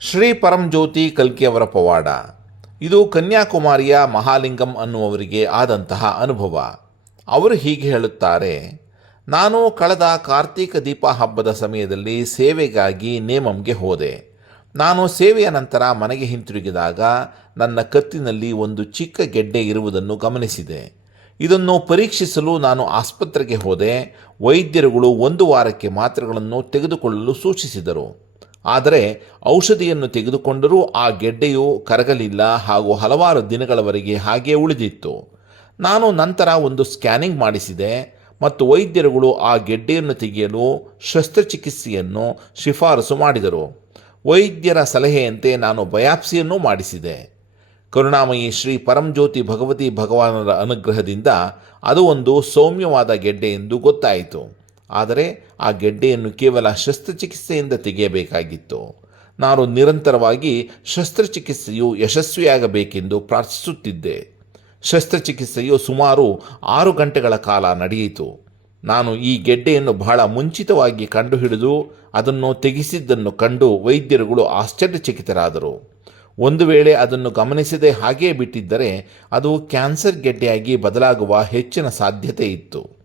ಶ್ರೀ ಪರಂಜ್ಯೋತಿ ಕಲ್ಕಿಯವರ ಪವಾಡ. ಇದು ಕನ್ಯಾಕುಮಾರಿಯ ಮಹಾಲಿಂಗಂ ಅನ್ನುವವರಿಗೆ ಆದಂತಹ ಅನುಭವ. ಅವರು ಹೀಗೆ ಹೇಳುತ್ತಾರೆ, ನಾನು ಕಳೆದ ಕಾರ್ತೀಕ ದೀಪ ಹಬ್ಬದ ಸಮಯದಲ್ಲಿ ಸೇವೆಗಾಗಿ ನೇಮಂಗೆ ಹೋದೆ. ನಾನು ಸೇವೆಯ ನಂತರ ಮನೆಗೆ ಹಿಂತಿರುಗಿದಾಗ ನನ್ನ ಕತ್ತಿನಲ್ಲಿ ಒಂದು ಚಿಕ್ಕ ಗೆಡ್ಡೆ ಇರುವುದನ್ನು ಗಮನಿಸಿದೆ. ಇದನ್ನು ಪರೀಕ್ಷಿಸಲು ನಾನು ಆಸ್ಪತ್ರೆಗೆ ಹೋದೆ. ವೈದ್ಯರುಗಳು ಒಂದು ವಾರಕ್ಕೆ ಮಾತ್ರೆಗಳನ್ನು ತೆಗೆದುಕೊಳ್ಳಲು ಸೂಚಿಸಿದರು. ಆದರೆ ಔಷಧಿಯನ್ನು ತೆಗೆದುಕೊಂಡರೂ ಆ ಗೆಡ್ಡೆಯು ಕರಗಲಿಲ್ಲ ಹಾಗೂ ಹಲವಾರು ದಿನಗಳವರೆಗೆ ಹಾಗೆ ಉಳಿದಿತ್ತು. ನಾನು ನಂತರ ಒಂದು ಸ್ಕ್ಯಾನಿಂಗ್ ಮಾಡಿಸಿದೆ ಮತ್ತು ವೈದ್ಯರುಗಳು ಆ ಗೆಡ್ಡೆಯನ್ನು ತೆಗೆಯಲು ಶಸ್ತ್ರಚಿಕಿತ್ಸೆಯನ್ನು ಶಿಫಾರಸು ಮಾಡಿದರು. ವೈದ್ಯರ ಸಲಹೆಯಂತೆ ನಾನು ಬಯಾಪ್ಸಿಯನ್ನು ಮಾಡಿಸಿದೆ. ಕರುಣಾಮಯಿ ಶ್ರೀ ಪರಂಜ್ಯೋತಿ ಭಗವತಿ ಭಗವಾನರ ಅನುಗ್ರಹದಿಂದ ಅದು ಒಂದು ಸೌಮ್ಯವಾದ ಗೆಡ್ಡೆ ಎಂದು ಗೊತ್ತಾಯಿತು. ಆದರೆ ಆ ಗೆಡ್ಡೆಯನ್ನು ಕೇವಲ ಶಸ್ತ್ರಚಿಕಿತ್ಸೆಯಿಂದ ತೆಗೆಯಬೇಕಾಗಿತ್ತು. ನಾನು ನಿರಂತರವಾಗಿ ಶಸ್ತ್ರಚಿಕಿತ್ಸೆಯು ಯಶಸ್ವಿಯಾಗಬೇಕೆಂದು ಪ್ರಾರ್ಥಿಸುತ್ತಿದ್ದೆ. ಶಸ್ತ್ರಚಿಕಿತ್ಸೆಯು ಸುಮಾರು ಆರು ಗಂಟೆಗಳ ಕಾಲ ನಡೆಯಿತು. ನಾನು ಈ ಗೆಡ್ಡೆಯನ್ನು ಬಹಳ ಮುಂಚಿತವಾಗಿ ಕಂಡುಹಿಡಿದು ಅದನ್ನು ತೆಗೆಸಿದ್ದನ್ನು ಕಂಡು ವೈದ್ಯರುಗಳು ಆಶ್ಚರ್ಯಚಕಿತರಾದರು. ಒಂದು ವೇಳೆ ಅದನ್ನು ಗಮನಿಸದೆ ಹಾಗೇ ಬಿಟ್ಟಿದ್ದರೆ ಅದು ಕ್ಯಾನ್ಸರ್ ಗೆಡ್ಡೆಯಾಗಿ ಬದಲಾಗುವ ಹೆಚ್ಚಿನ ಸಾಧ್ಯತೆ ಇತ್ತು.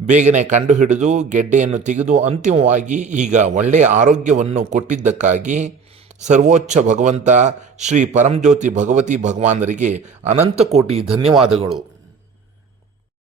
ಬೇಗನೆ ಕಂಡುಹಿಡಿದು ಗೆಡ್ಡೆಯನ್ನು ತೆಗೆದು ಅಂತಿಮವಾಗಿ ಈಗ ಒಳ್ಳೆಯ ಆರೋಗ್ಯವನ್ನು ಕೊಟ್ಟಿದ್ದಕ್ಕಾಗಿ ಸರ್ವೋಚ್ಚ ಭಗವಂತ ಶ್ರೀ ಪರಂಜ್ಯೋತಿ ಭಗವತಿ ಭಗವಾನರಿಗೆ ಅನಂತ ಕೋಟಿ ಧನ್ಯವಾದಗಳು.